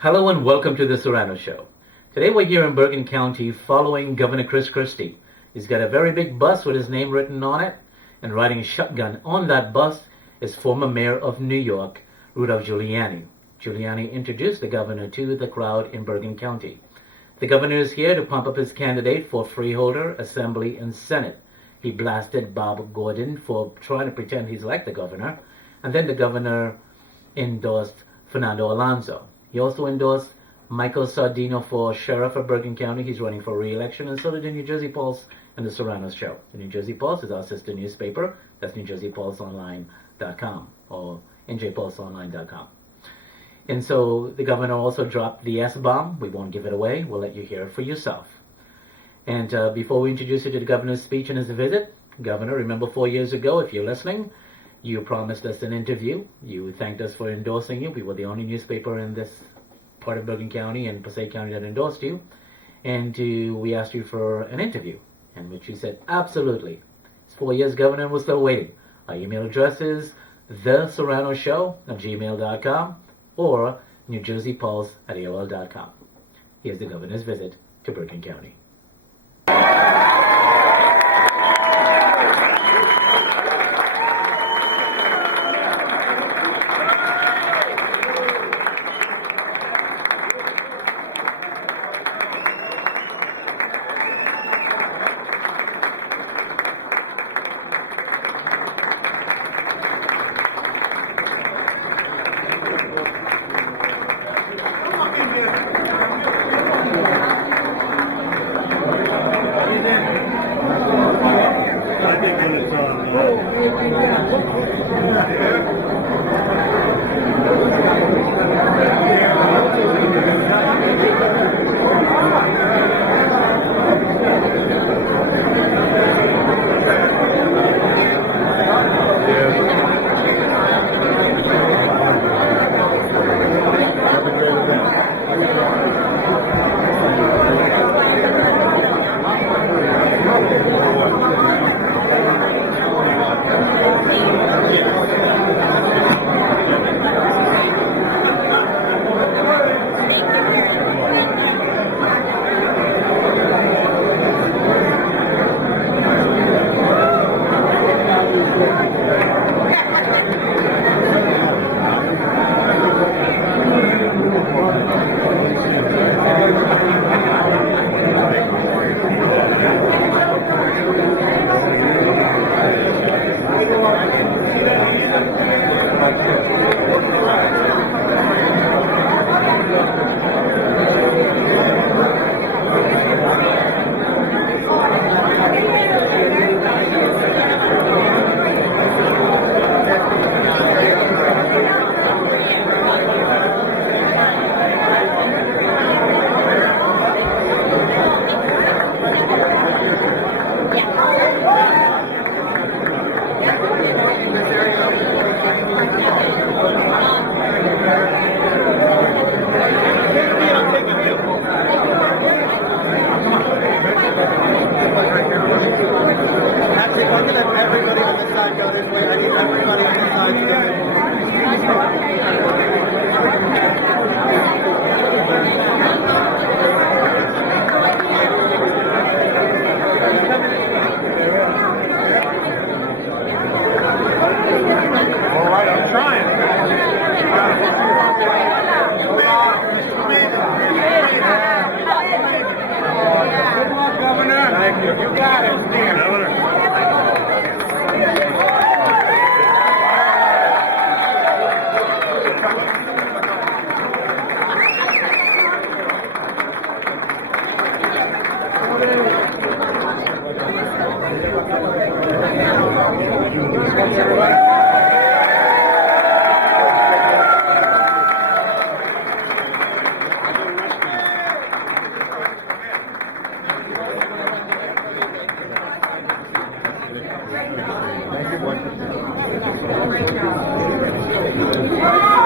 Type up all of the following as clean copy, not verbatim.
Hello and welcome to the Sirrano Show. Today we're here in Bergen County following Governor Chris Christie. He's got a very big bus with his name written on it, and riding shotgun on that bus is former Mayor of New York, Rudy Giuliani. Giuliani introduced the governor to the crowd in Bergen County. The governor is here to pump up his candidate for Freeholder, Assembly, and Senate. He blasted Bob Gordon for trying to pretend he's like the governor, and then the governor endorsed Fernando Alonso. He also endorsed Michael Sardino for sheriff of Bergen County. He's running for re-election, and so did the New Jersey Pulse and the Sirrano Show. The New Jersey Pulse is our sister newspaper. That's NewJerseyPulseOnline.com or NJPulseOnline.com. And so the governor also dropped the S-bomb. We won't give it away. We'll let you hear it for yourself. And before we introduce you to the governor's speech and his visit, Governor, remember 4 years ago, if you're listening, you promised us an interview. You thanked us for endorsing you. We were the only newspaper in this part of Bergen County and Passaic County that endorsed you. And we asked you for an interview, in which you said, absolutely. It's 4 years, Governor, and we're still waiting. Our email address is thesirranoshow@gmail.com or NewJerseyPulse@AOL.com. Here's the governor's visit to Bergen County.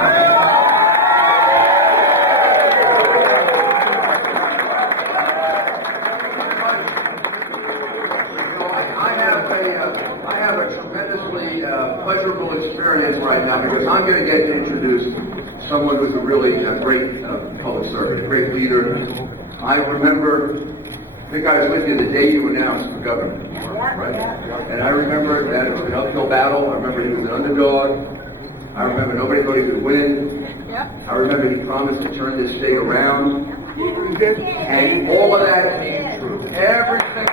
Thank you. introduce someone who's a really great public servant, a great leader. I think I was with you the day you announced for governor, right? And I remember that it was an uphill battle. I remember he was an underdog. I remember nobody thought he could win. I remember he promised to turn this state around. And all of that came true. Everything.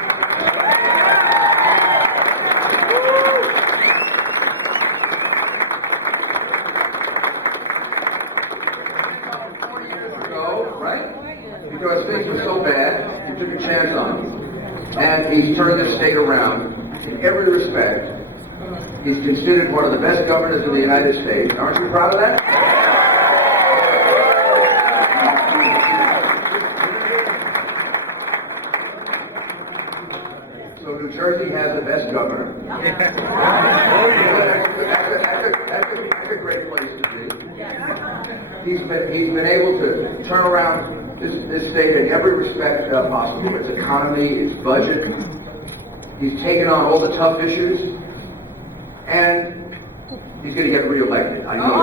Because things were so bad, he took a chance on them. And he's turned the state around in every respect. He's considered one of the best governors in the United States. Aren't you proud of that? So New Jersey has the best governor. That's a great place to be. He's been able to turn around this state in every respect possible. Its economy, its budget. He's taken on all the tough issues, and he's going to get reelected. I know.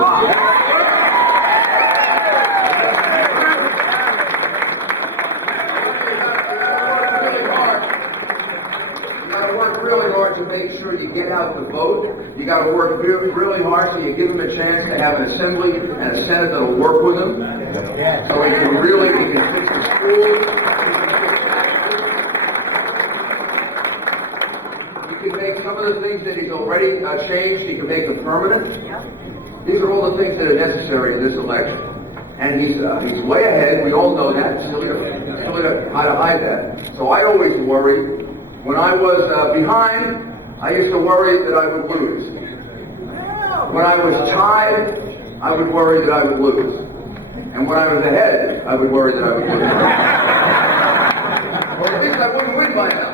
You got to work really hard to make sure you get out the vote. You got to work really hard so you give him a chance to have an assembly and a senate that'll work with him. So he can fix the schools. He can make some of the things that he's already changed, he can make them permanent. These are all the things that are necessary in this election. And he's way ahead, we all know that, still got how to hide that. So I always worry, when I was behind, I used to worry that I would lose. When I was tied, I would worry that I would lose. And when I was ahead, I would worry that I would win. Or at least I wouldn't win by now.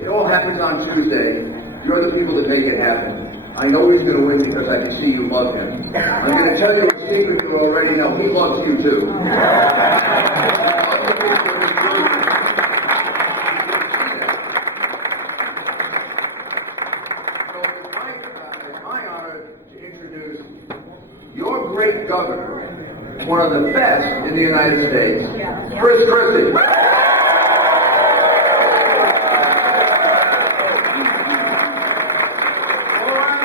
It all happens on Tuesday. You're the people that make it happen. I know he's going to win because I can see you love him. I'm going to tell you a secret you already know. He loves you too. Your great governor, one of the best in the United States, Chris Christie. All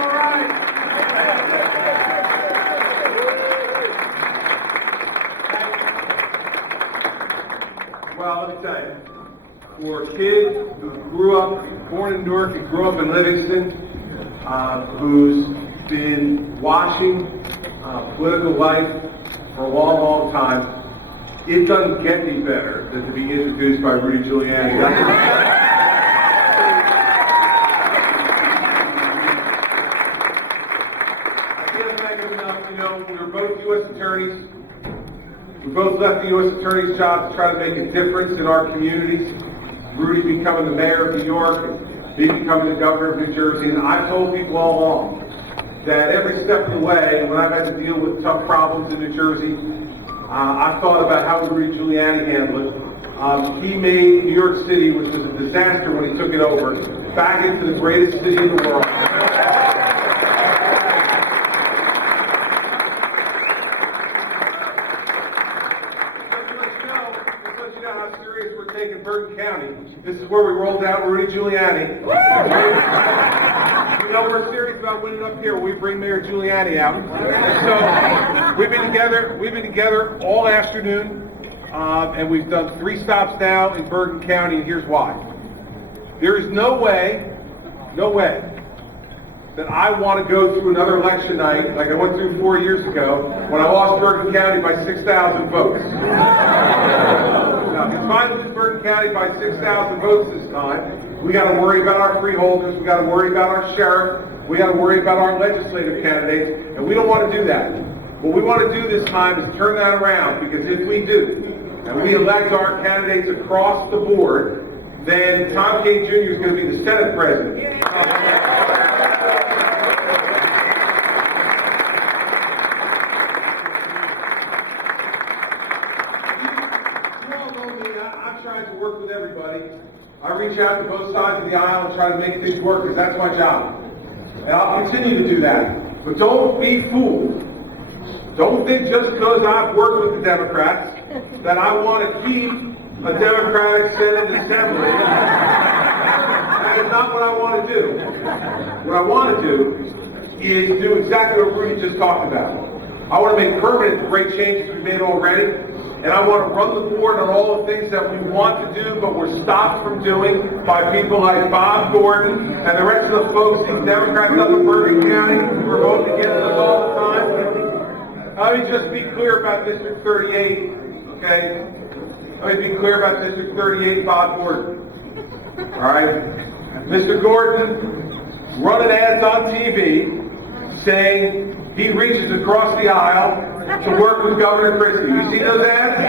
right. Well, let me tell you, for a kid who born in Newark and grew up in Livingston, who's been watching political life for a long, long time, it doesn't get any better than to be introduced by Rudy Giuliani. I can't thank him enough. We were both U.S. attorneys. We both left the U.S. attorney's job to try to make a difference in our communities. Rudy becoming the mayor of New York, and me becoming the governor of New Jersey. And I've told people all along that every step of the way, when I've had to deal with tough problems in New Jersey, I've thought about how Rudy Giuliani handled it. He made New York City, which was a disaster when he took it over, back into the greatest city in the world. Just you know how serious we're taking Bergen County. This is where we rolled out Rudy Giuliani. We're serious about winning up here. We bring Mayor Giuliani out. So we've been together all afternoon, and we've done 3 stops now in Bergen County, and here's why. There is no way that I want to go through another election night like I went through 4 years ago when I lost Bergen County by 6,000 votes. Now, if it's fine to lose Bergen County by 6,000 votes this time, we got to worry about our freeholders, we got to worry about our sheriff, we got to worry about our legislative candidates, and we don't want to do that. What we want to do this time is turn that around, because if we do, and we elect our candidates across the board, then Tom K. Jr. is going to be the Senate president. You all know me, I'm trying to work with everybody. I reach out to both sides of the aisle and try to make things work, because that's my job. And I'll continue to do that. But don't be fooled. Don't think just because I've worked with the Democrats that I want to keep a Democratic Senate and Assembly. That is not what I want to do. What I want to do is do exactly what Rudy just talked about. I want to make permanent the great changes we've made already, and I want to run the board on all the things that we want to do, but we're stopped from doing by people like Bob Gordon and the rest of the folks, these Democrats up in Bergen County, who are voting against us all the time. Let me just be clear about District 38, okay? Let me be clear about District 38, Bob Gordon. All right? Mr. Gordon running ads on TV saying he reaches across the aisle to work with Governor Christie. You see those ads? All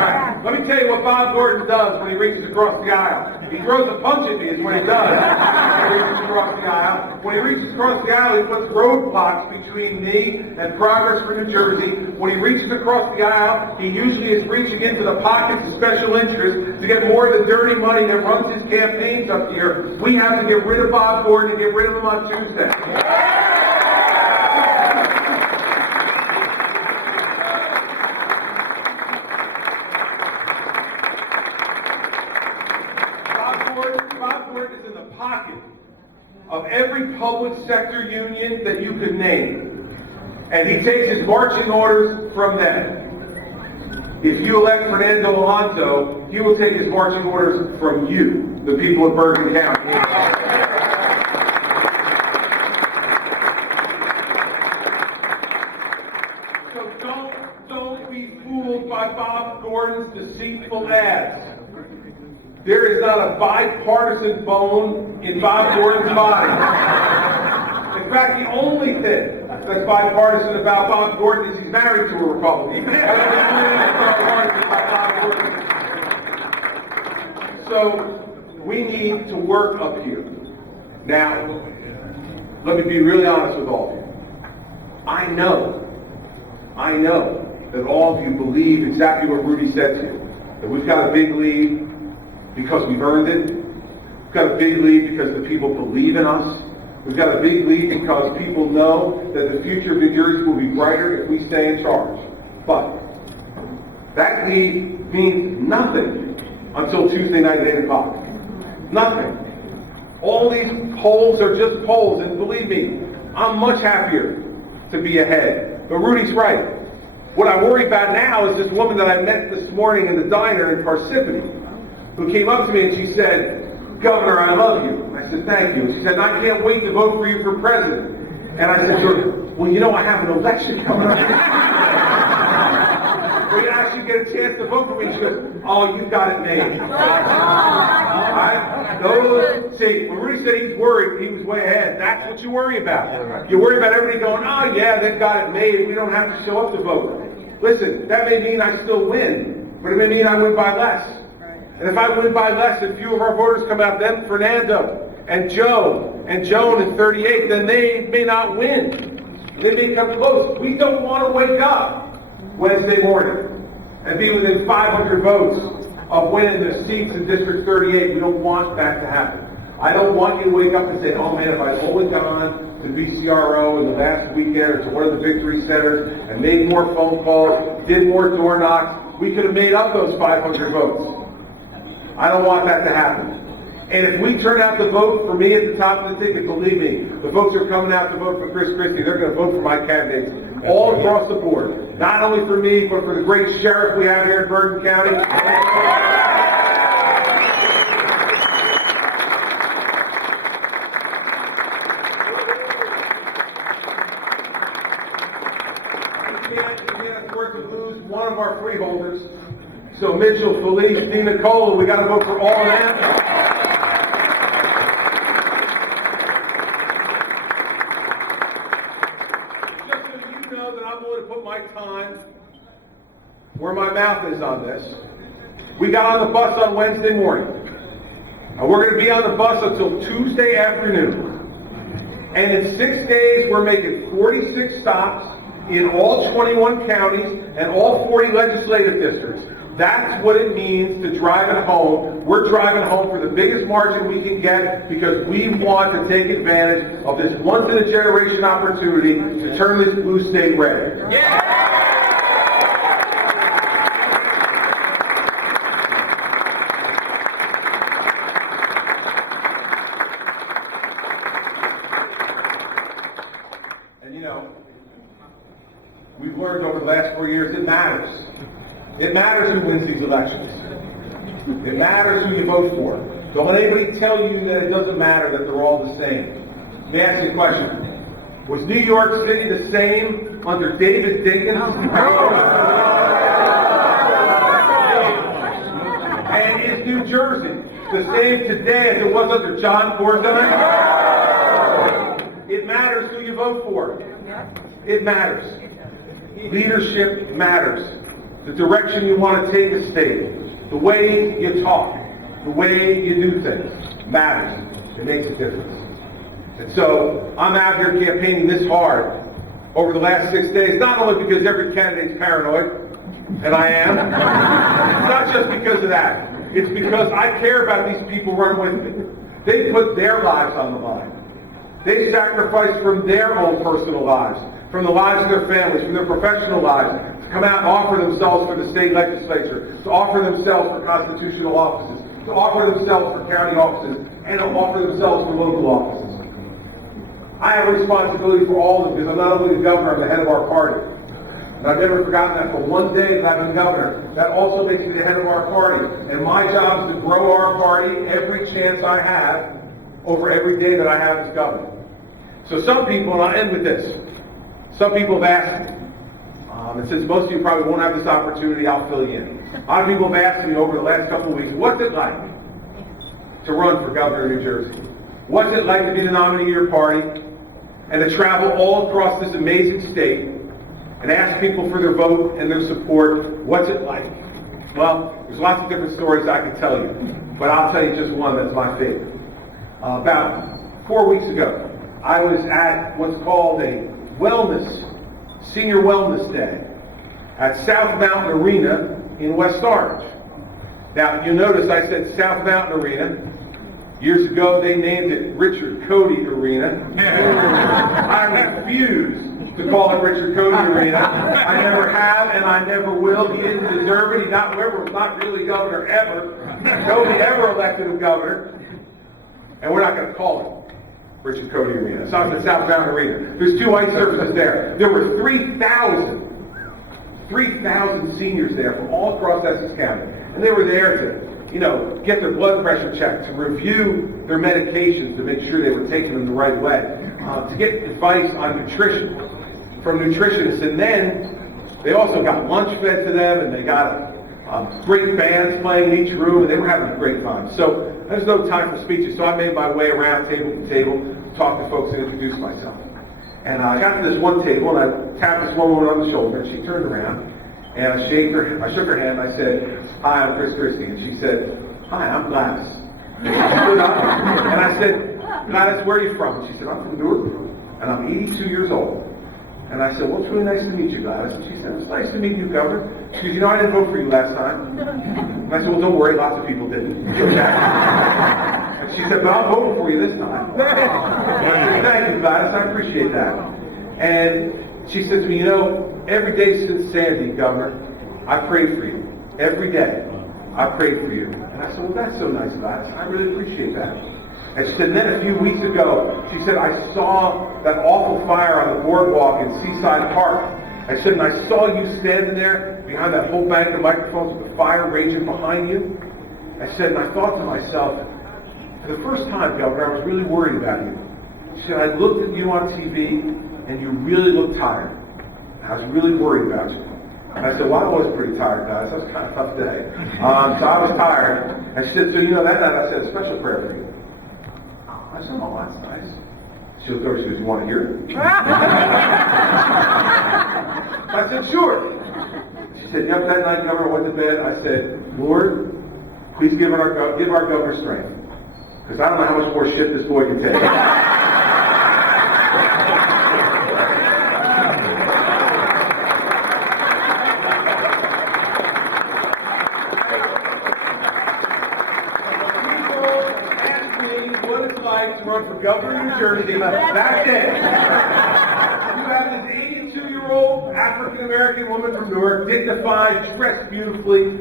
right. Let me tell you what Bob Gordon does when he reaches across the aisle. He throws a punch at me is what he does when he reaches across the aisle. When he reaches across the aisle, he puts roadblocks between me and progress for New Jersey. When he reaches across the aisle, he usually is reaching into the pockets of special interests to get more of the dirty money that runs his campaigns up here. We have to get rid of Bob Gordon and get rid of him on Tuesday. Bob Gordon is in the pocket of every public sector union that you could name. And he takes his marching orders from them. If you elect Fernando Alonso, he will take his marching orders from you, the people of Bergen County. So don't be fooled by Bob Gordon's deceitful ads. There is not a bipartisan bone in Bob Gordon's body. In fact, the only thing that's bipartisan about Bob Gordon is he's married to a Republican. So we need to work up here. Now, let me be really honest with all of you. I know that all of you believe exactly what Rudy said to you, that we've got a big lead because we've earned it. We've got a big lead because the people believe in us. We've got a big lead because people know that the future of New Jersey will be brighter if we stay in charge. But that lead means nothing until Tuesday night at 8 o'clock. Nothing. All these polls are just polls, and believe me, I'm much happier to be ahead. But Rudy's right. What I worry about now is this woman that I met this morning in the diner in Parsippany, who came up to me and she said, "Governor, I love you." I said, "Thank you." She said, "I can't wait to vote for you for president." And I said to her, "Well, you know I have an election coming up. Will you actually get a chance to vote for me?" She goes, "Oh, you got it made." See, when Rudy said he's worried, he was way ahead. That's what you worry about. You worry about everybody going, "Oh yeah, they've got it made. We don't have to show up to vote." Listen, that may mean I still win, but it may mean I win by less. And if I win by less and few of our voters come out, then Fernando and Joe and Joan in 38, then they may not win. They may come close. We don't want to wake up Wednesday morning and be within 500 votes of winning the seats in District 38. We don't want that to happen. I don't want you to wake up and say, "Oh man, if I'd only gone to BCRO in the last weekend or to one of the victory centers and made more phone calls, did more door knocks, we could have made up those 500 votes." I don't want that to happen. And if we turn out to vote for me at the top of the ticket, believe me, the folks are coming out to vote for Chris Christie. They're going to vote for my candidates all across the board. Not only for me, but for the great sheriff we have here in Bergen County. We can't afford to lose one of our freeholders. So Mitchell, Felice, Dina Cola, we got to vote for all of them. Just so you know that I'm willing to put my time where my mouth is on this. We got on the bus on Wednesday morning. And we're going to be on the bus until Tuesday afternoon. And in 6 days, we're making 46 stops in all 21 counties and all 40 legislative districts. That's what it means to drive it home. We're driving home for the biggest margin we can get because we want to take advantage of this once-in-a-generation opportunity to turn this blue state red. Yeah! And you know, we've learned over the last 4 years it matters. It matters who wins these elections. It matters who you vote for. Don't let anybody tell you that it doesn't matter, that they're all the same. Let me ask you a question. Was New York City the same under David Dinkins? And is New Jersey the same today as it was under John Gordon? It matters who you vote for. It matters. Leadership matters. The direction you want to take a state, the way you talk, the way you do things matters. It makes a difference. And so I'm out here campaigning this hard over the last 6 days, not only because every candidate's paranoid, and I am. It's not just because of that. It's because I care about these people running with me. They put their lives on the line. They sacrificed from their own personal lives, from the lives of their families, from their professional lives, to come out and offer themselves for the state legislature, to offer themselves for constitutional offices, to offer themselves for county offices, and to offer themselves for local offices. I have a responsibility for all of them because I'm not only the governor, I'm the head of our party. And I've never forgotten that for one day that I've been governor. That also makes me the head of our party. And my job is to grow our party every chance I have over every day that I have as governor. So some people, and I'll end with this, some people have asked me, and since most of you probably won't have this opportunity, I'll fill you in. A lot of people have asked me over the last couple of weeks, what's it like to run for governor of New Jersey? What's it like to be the nominee of your party and to travel all across this amazing state and ask people for their vote and their support? What's it like? Well, there's lots of different stories I can tell you, but I'll tell you just one that's my favorite. About 4 weeks ago, I was at what's called a Senior Wellness Day at South Mountain Arena in West Orange. Now, you notice I said South Mountain Arena. Years ago, they named it Richard Cody Arena. I refuse to call it Richard Cody Arena. I never have, and I never will. He didn't deserve it. He not really governor ever. Nobody ever elected him governor. And we're not going to call it Richard Cody Arena. So I was at South Mountain Arena. There's 2 ice surfaces there. There were 3,000 seniors there from all across Essex County. And they were there to, get their blood pressure checked, to review their medications to make sure they were taking them the right way, to get advice on nutrition from nutritionists. And then they also got lunch fed to them, and they got great bands playing in each room, and they were having a great time. So there's no time for speeches, so I made my way around table to table to talk to folks and introduce myself. And I got to this one table, and I tapped this one woman on the shoulder, and she turned around, and I shook her hand, and I said, "Hi, I'm Chris Christie." And she said, "Hi, I'm Gladys." And she stood up, and I said, "Gladys, where are you from?" And she said, "I'm from Newark, and I'm 82 years old." And I said, "Well, it's really nice to meet you, Gladys." And she said, "It's nice to meet you, Governor." She goes, "I didn't vote for you last time." And I said, "Well, don't worry, lots of people didn't." And she said, "But I'm voting for you this time." And I said, "Thank you, Gladys, I appreciate that." And she said to me, "Every day since Sandy, Governor, I prayed for you. Every day, I prayed for you." And I said, "Well, that's so nice, Gladys. I really appreciate that." And she said, and then a few weeks ago, she said, "I saw that awful fire on the boardwalk in Seaside Park." I said, "And I saw you standing there behind that whole bank of microphones with the fire raging behind you." I said, and I thought to myself, for the first time, Governor, I was really worried about you. She said, "I looked at you on TV, and you really looked tired. I was really worried about you." And I said, "Well, I was pretty tired, guys. That was kind of a tough day." So I was tired. And she said, "So, that night I said a special prayer for you." I said, "Oh, that's nice." She looked over, she goes, "You want to hear it?" I said, "Sure." She said, "Yep, that night, Governor, I went to bed. I said, Lord, please give our governor strength. Because I don't know how much more shit this boy can take." governor of New Jersey that day. You have this 82-year-old African-American woman from Newark, dignified, dressed beautifully,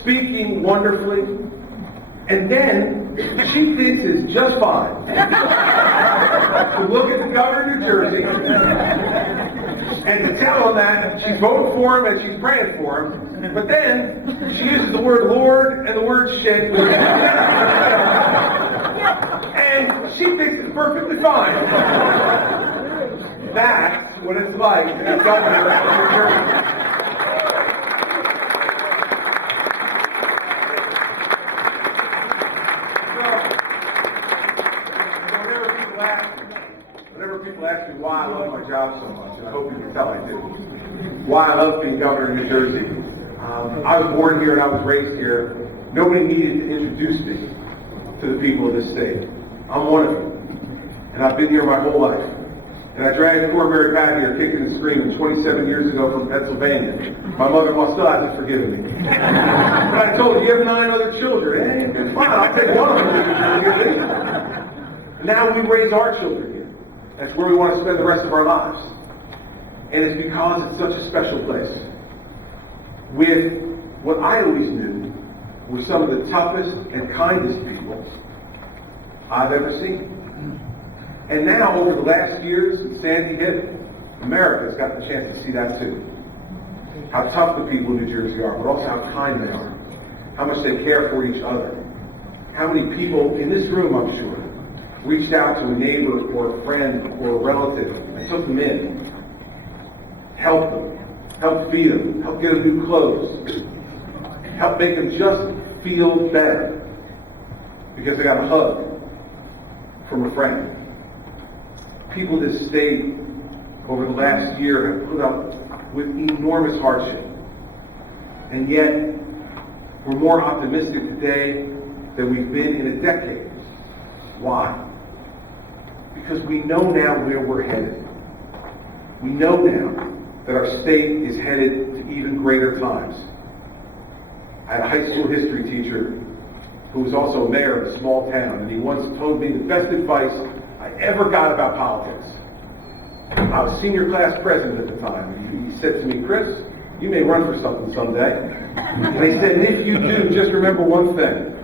speaking wonderfully, and then she thinks it's just fine to look at the governor of New Jersey and to tell him that she's voting for him and she's praying for him, but then she uses the word Lord and the word shit, and she thinks it's perfectly fine. That's what it's like to be governor of New Jersey. Whenever people ask me why I love my job so much, and I hope you can tell I do, why I love being governor of New Jersey. I was born here and I was raised here. Nobody needed to introduce me to the people of this state. I'm one of them. And I've been here my whole life. And I dragged Corbury Pat here kicking and screaming 27 years ago from Pennsylvania. My mother-in-law still hasn't forgiven me. But I told her, you have 9 other children. Hey, it's fine, I'll take one of them. Now we raise our children here. That's where we want to spend the rest of our lives. And it's because it's such a special place. With what I always knew were some of the toughest and kindest people I've ever seen. And now, over the last years, since Sandy hit, America's got the chance to see that too. How tough the people of New Jersey are, but also how kind they are. How much they care for each other. How many people in this room, I'm sure, reached out to a neighbor or a friend or a relative and took them in. Helped them. Helped feed them. Helped get them new clothes. Helped make them just feel better. Because they got a hug from a friend. People in this state over the last year have put up with enormous hardship. And yet, we're more optimistic today than we've been in a decade. Why? Because we know now where we're headed. We know now that our state is headed to even greater times. I had a high school history teacher who was also a mayor of a small town, and he once told me the best advice I ever got about politics. I was senior class president at the time. He said to me, Chris, you may run for something someday. And he said, if you do, just remember one thing.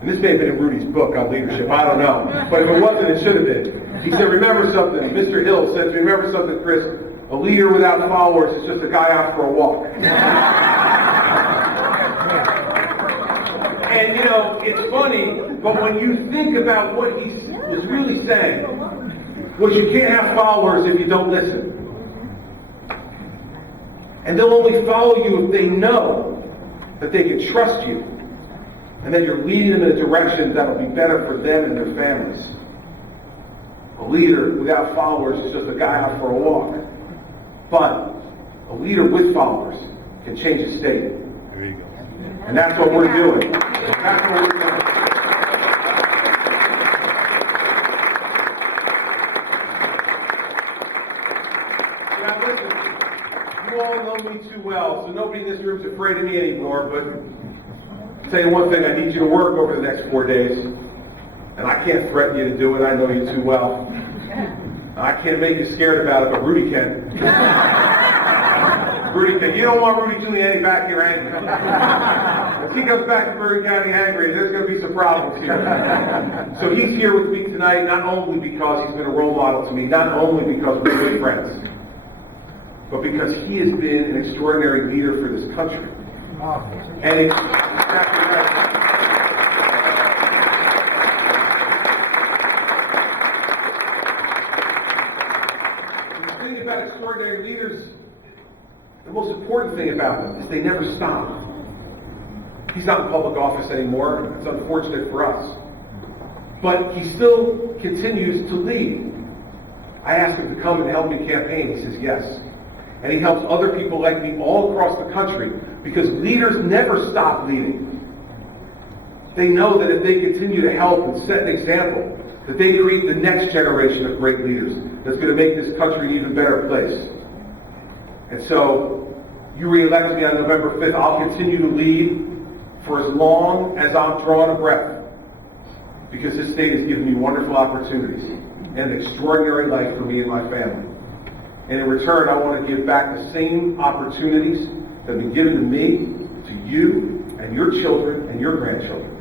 And this may have been in Rudy's book on leadership, I don't know. But if it wasn't, it should have been. He said, remember something. Mr. Hill said to me, remember something, Chris. A leader without followers is just a guy out for a walk. And you know, it's funny, but when you think about what he was really saying, was you can't have followers if you don't listen. And they'll only follow you if they know that they can trust you and that you're leading them in a direction that'll be better for them and their families. A leader without followers is just a guy out for a walk. But a leader with followers can change a state. There you go. And that's what we're doing. That's what we're doing. Now listen, you all know me too well, so nobody in this room is afraid of me anymore, but I'll tell you one thing, I need you to work over the next 4 days. And I can't threaten you to do it, I know you too well. I can't make you scared about it, but Rudy can. Rudy can. You don't want Rudy Giuliani back here angry. If he comes back to Bergen County angry, there's going to be some problems here. So he's here with me tonight, not only because he's been a role model to me, not only because we're good friends, but because he has been an extraordinary leader for this country. And it's exactly right. About extraordinary leaders, the most important thing about them is they never stop. He's not in public office anymore. It's unfortunate for us. But he still continues to lead. I asked him to come and help me campaign. He says yes. And he helps other people like me all across the country because leaders never stop leading. They know that if they continue to help and set an example, that they create the next generation of great leaders that's going to make this country an even better place. And so, you re-elect me on November 5th, I'll continue to lead for as long as I'm drawing a breath. because this state has given me wonderful opportunities and an extraordinary life for me and my family. And in return, I want to give back the same opportunities that have been given to me, to you, and your children, and your grandchildren.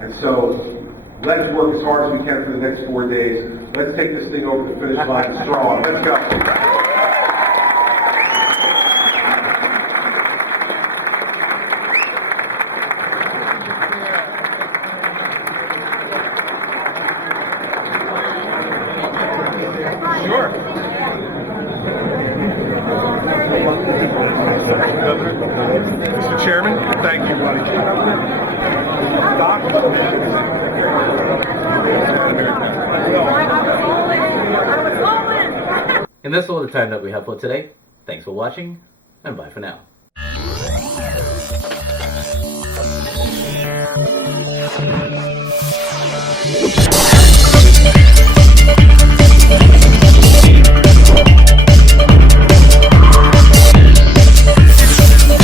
And so, let's work as hard as we can for the next 4 days. Let's take this thing over the finish line strong. Let's go. Sure. Mr. Chairman, thank you, buddy. Doc? And that's all the time that we have for today. Thanks for watching, and bye for now. You